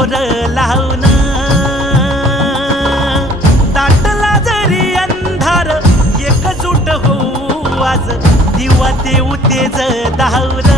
दोर लावून दाटला जरी अंधार एकजूट होऊ आज दिवा देऊ तेज दावर